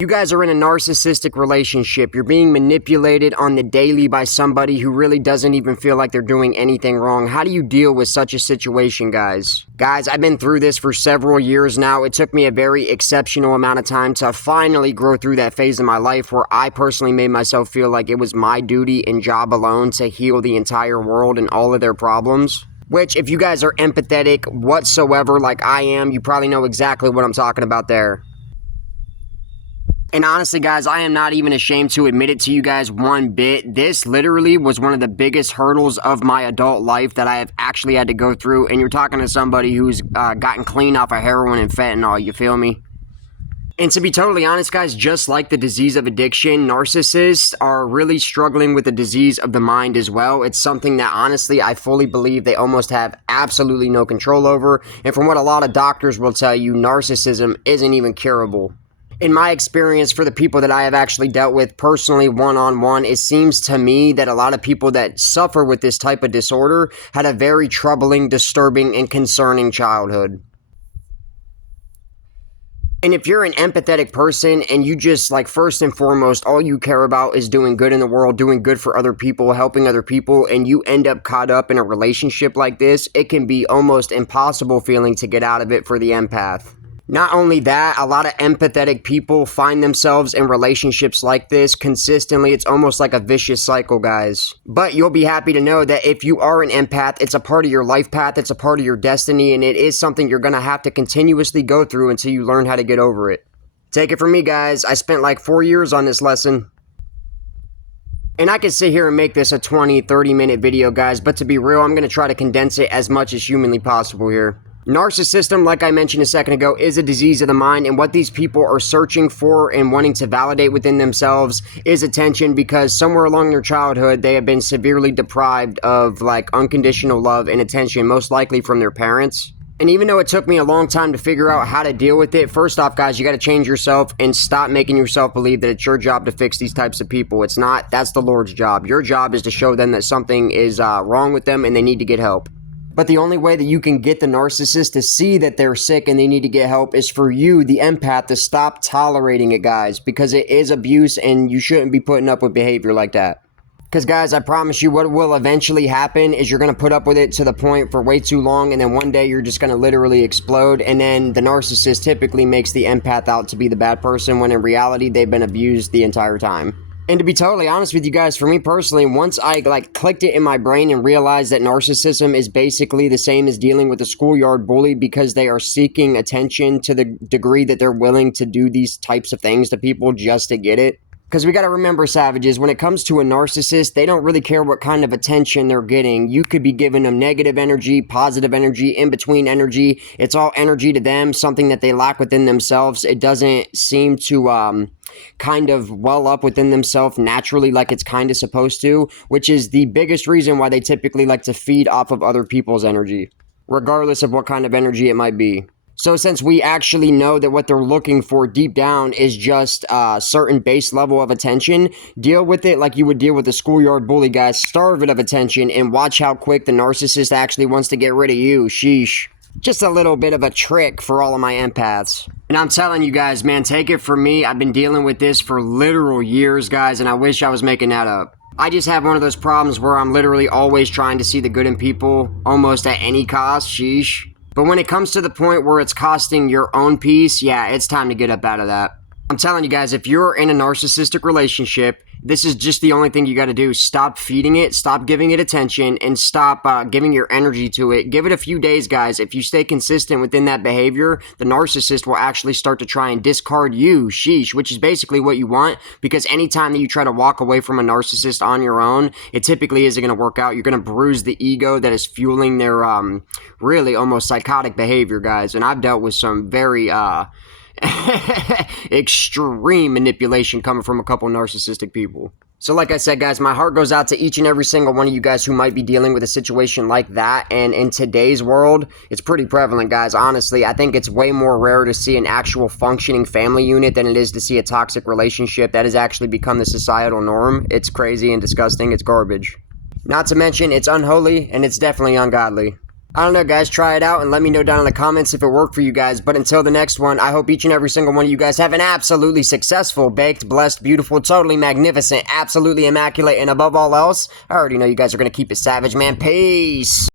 You guys are in a narcissistic relationship. You're being manipulated on the daily by somebody who really doesn't even feel like they're doing anything wrong. How do you deal with such a situation, guys? Guys, I've been through this for several years now. It took me a very exceptional amount of time to finally grow through that phase of my life where I personally made myself feel like it was my duty and job alone to heal the entire world and all of their problems. Which, if you guys are empathetic whatsoever like I am, you probably know exactly what I'm talking about there. And honestly, guys, I am not even ashamed to admit it to you guys one bit. This literally was one of the biggest hurdles of my adult life that I have actually had to go through. And you're talking to somebody who's gotten clean off of heroin and fentanyl, you feel me? And to be totally honest, guys, just like the disease of addiction, narcissists are really struggling with the disease of the mind as well. It's something that, honestly, I fully believe they almost have absolutely no control over. And from what a lot of doctors will tell you, narcissism isn't even curable. In my experience, for the people that I have actually dealt with personally one-on-one, it seems to me that a lot of people that suffer with this type of disorder had a very troubling, disturbing, and concerning childhood. And if you're an empathetic person and you just, like, first and foremost, all you care about is doing good in the world, doing good for other people, helping other people, and you end up caught up in a relationship like this, it can be almost impossible feeling to get out of it for the empath. Not only that, a lot of empathetic people find themselves in relationships like this consistently. It's almost like a vicious cycle, guys. But you'll be happy to know that if you are an empath, it's a part of your life path, it's a part of your destiny, and it is something you're going to have to continuously go through until you learn how to get over it. Take it from me, guys. I spent like 4 years on this lesson. And I could sit here and make this a 20, 30-minute video, guys, but to be real, I'm going to try to condense it as much as humanly possible here. Narcissism, like I mentioned a second ago, is a disease of the mind, and what these people are searching for and wanting to validate within themselves is attention, because somewhere along their childhood they have been severely deprived of like unconditional love and attention, most likely from their parents. And even though it took me a long time to figure out how to deal with it, first off, guys, you got to change yourself and stop making yourself believe that it's your job to fix these types of people. It's not. That's the Lord's job. Your job is to show them that something is wrong with them and they need to get help. But the only way that you can get the narcissist to see that they're sick and they need to get help is for you, the empath, to stop tolerating it, guys, because it is abuse and you shouldn't be putting up with behavior like that. Because, guys, I promise you what will eventually happen is you're going to put up with it to the point for way too long, and then one day you're just going to literally explode, and then the narcissist typically makes the empath out to be the bad person when in reality they've been abused the entire time. And to be totally honest with you guys, for me personally, once I clicked it in my brain and realized that narcissism is basically the same as dealing with a schoolyard bully, because they are seeking attention to the degree that they're willing to do these types of things to people just to get it. Because we got to remember, savages, when it comes to a narcissist, they don't really care what kind of attention they're getting. You could be giving them negative energy, positive energy, in-between energy. It's all energy to them, something that they lack within themselves. It doesn't seem to kind of well up within themselves naturally like it's kind of supposed to, which is the biggest reason why they typically like to feed off of other people's energy, regardless of what kind of energy it might be. So since we actually know that what they're looking for deep down is just a certain base level of attention, deal with it like you would deal with a schoolyard bully, guys. Starve it of attention and watch how quick the narcissist actually wants to get rid of you. Sheesh. Just a little bit of a trick for all of my empaths. And I'm telling you guys, man, take it from me. I've been dealing with this for literal years, guys, and I wish I was making that up. I just have one of those problems where I'm literally always trying to see the good in people, almost at any cost. Sheesh. But when it comes to the point where it's costing your own peace, yeah, it's time to get up out of that. I'm telling you guys, if you're in a narcissistic relationship, this is just the only thing you got to do. Stop feeding it, stop giving it attention, and stop giving your energy to it. Give it a few days, guys. If you stay consistent within that behavior, the narcissist will actually start to try and discard you, sheesh, which is basically what you want, because anytime that you try to walk away from a narcissist on your own, it typically isn't going to work out. You're going to bruise the ego that is fueling their really almost psychotic behavior, guys. And I've dealt with some very extreme manipulation coming from a couple narcissistic people. So like I said, guys, my heart goes out to each and every single one of you guys who might be dealing with a situation like that. And in today's world, it's pretty prevalent, guys. Honestly, I think it's way more rare to see an actual functioning family unit than it is to see a toxic relationship. That has actually become the societal norm. It's crazy and disgusting. It's garbage. Not to mention, it's unholy and it's definitely ungodly. I don't know, guys. Try it out and let me know down in the comments if it worked for you guys. But until the next one, I hope each and every single one of you guys have an absolutely successful, baked, blessed, beautiful, totally magnificent, absolutely immaculate, and above all else, I already know you guys are going to keep it savage, man. Peace.